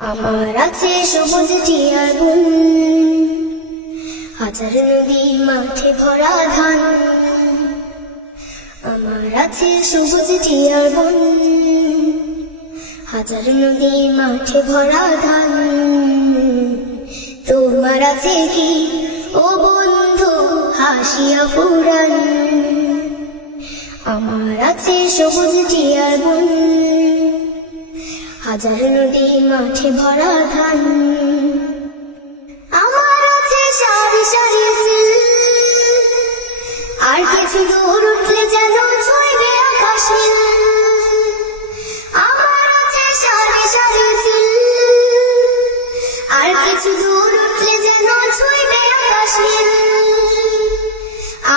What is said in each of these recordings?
আমার আছে সবুজ টিয়ার বন, হাজার নদী মাঠে ভরা ধান। আমার আছে সবুজ টিয়ার বন, হাজার নদী মাঠে ভরা ধান। তোমার আছে কি ও বন্ধু হাসিয়া ফুরান? আমার আছে সবুজ টিয়ার বন, হাজার নদী মাঠে ভরা ধান। আমার আছে সারি সারি চিল, আর কিছু দূর উঠলে যেন ছুঁইবে আকাশ নীল। আমার আছে সারি সারি চিল, আর কিছু দূর উঠলে যেন ছুঁইবে আকাশ নীল।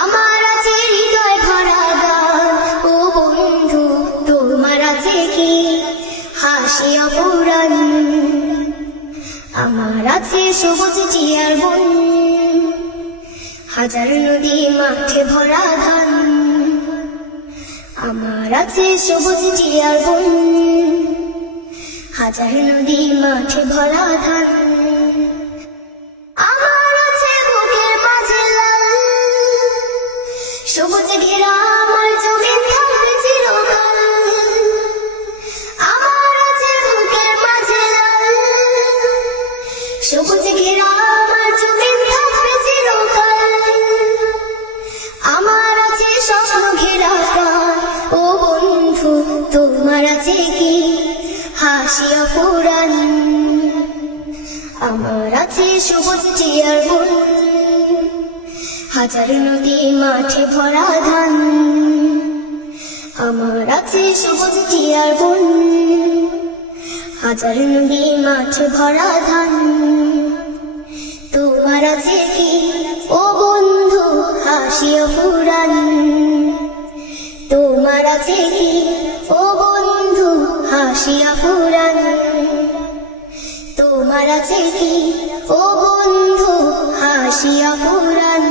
আমার আছে হৃদয় ভরা গান, ও বন্ধু তোমার আছে কি হাসিয়া ফুরান? আমার আছে সবুজ টিয়ার বন, হাজার নদী মাঠে ভরা ধান। আমার আছে সবুজ টিয়ার বন, হাজার নদী মাঠে ভরা ধান। আমার আছে বুকের মাঝে লাল, সবুজ ঘেরা আমার জমিন থাকবে চিরকাল। আমার আছে বুকের মাঝে লাল, সবুজ ঘেরা আমার জমিন থাকবে চিরকাল। আমার আছে স্বপ্ন ঘেরা প্রাণ, ও বন্ধু তোমার আছে কি হাসিয়া ফুরান? আমার আছে সবুজ টিয়ার বন, হাজার নদী মাঠে ভরা ধান। আমার আছে সবুজ টিয়ার বন, হাজার নদী মাঠে ভরা ধান। তোমার আছে কি ও বন্ধু হাসিয়া ফুরান? তোমার আছে কি ও বন্ধু হাসিয়া ফুরান? তোমার আছে কি ও বন্ধু হাসিয়া ফুরান?